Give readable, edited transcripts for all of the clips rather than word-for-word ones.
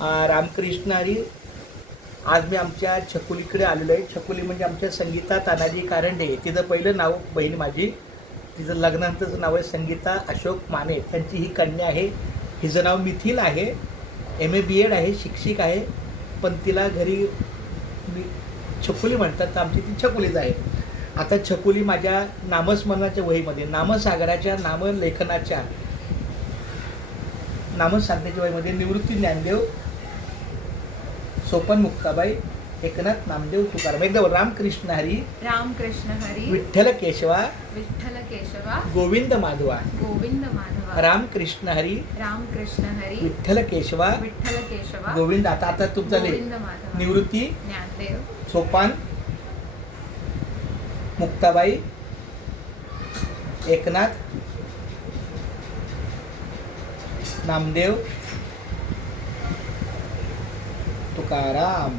रामकृष्ण हरी. आज मी आमच्या छकुलीकडे आलेलो आहे. छकुली म्हणजे आमच्या संगीता तानाजी कारंडे. तिचं पहिलं नाव बहीण माझी, तिचं लग्नानंतरचं नाव आहे संगीता अशोक माने. त्यांची ही कन्या आहे. हिचं नाव मिथिल आहे. MA BEd आहे, शिक्षिक आहे. पण तिला घरी मी छकुली म्हणतात, तर आमची ती छकुलीच आहे. आता छकुली माझ्या नामस्मरणाच्या वहीमध्ये, नामसागराच्या नामलेखनाच्या नामसाधनेच्या वहीमध्ये निवृत्ती ज्ञानदेव, सोपन मुक्ताबाई, एकनाथ नामदेव तुकाराम. एकदम रामकृष्ण हरी. रामकृष्ण हरी. विठ्ठल केशवा. विठ्ठल केशवा. गोविंद माधवा. गोविंद माधवा. रामकृष्ण हरी. रामकृष्ण हरी. विठ्ठल केशवा. विठ्ठल केशवा. गोविंद. आता तुमचा गोविंद माधवा. निवृत्ती ज्ञानदेव. सोपान मुक्ताबाई, एकनाथ नामदेव तुकाराम,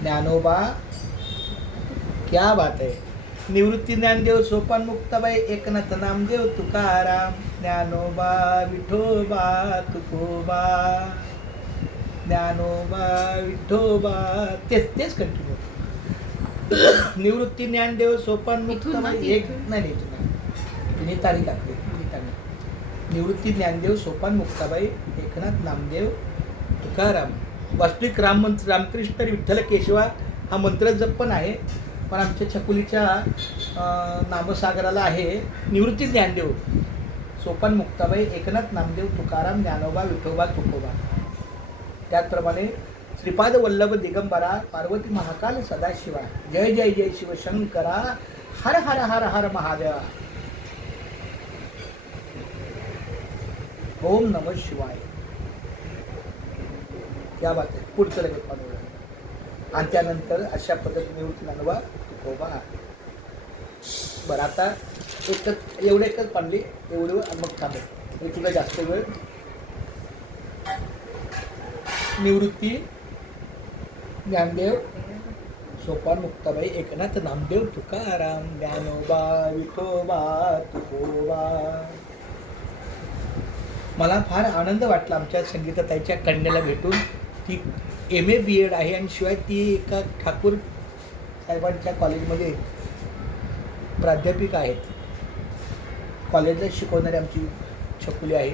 ज्ञानोबा. क्या बात है. निवृत्ती ज्ञानदेव, सोपान मुक्ताबाई, एकनाथ नामदेव तुकाराम, ज्ञानोबा विठोबा तुकोबा, ज्ञानोबा विठोबा. तेच कंटिन्यू. निवृत्ती ज्ञानदेव, सोपान मुक्ताबाई, एक नाही तिने तारीख आखली. निवृत्ती ज्ञानदेव, सोपान मुक्ताबाई, एकनाथ नामदेव तुकाराम. वास्तविक रामकृष्ण विठ्ठल केशवा हा मंत्र जप पण आहे, पण आमच्या छकुलीच्या नामसागराला आहे निवृत्ती ज्ञानदेव, सोपान मुक्ताबाई, एकनाथ नामदेव तुकाराम, ज्ञानोबा विठोबा तुकोबा. त्याचप्रमाणे श्रीपाद वल्लभ दिगंबरा, पार्वती महाकाल सदाशिवा, जय जय जय शिव शंकरा, हर हर हर हर महादेवा, ओम नमः शिवाय. या बात आहे. पुढचं लगेच पाठवलं आणि त्यानंतर अशा पद्धतीने निवृत्ती ज्ञानोबा तुकोबा. बरं, आता एकच पाडली एवढं आणि मग थांबेल. मी तुला जास्त वेळ. निवृत्ती ज्ञानदेव, सोपान मुक्ताबाई, एकनाथ नामदेव तुकाराम, ज्ञानोबा विठोबा तुकोबा. मला फार आनंद वाटला आमच्या संगीताताईच्या कन्याला भेटून. ती MA BEd आहे आणि शिवाय ती एका ठाकूर साहेबांच्या कॉलेजमध्ये प्राध्यापिका आहेत. कॉलेजला शिकवणारी आमची छकुली आहे.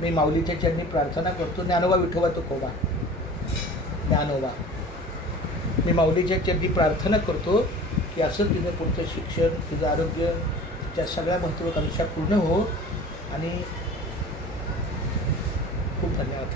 मी माऊलीच्या चरणी प्रार्थना करतो, ज्ञानोबा विठोबा तुकोबा. ज्ञानोबा, मी माऊलीच्या चरणी प्रार्थना करतो की असं तुझं पुढचं शिक्षण, तुझं आरोग्य, त्या सगळ्या महत्त्वाकांक्षा पूर्ण हो. आणि खूप धन्यवाद.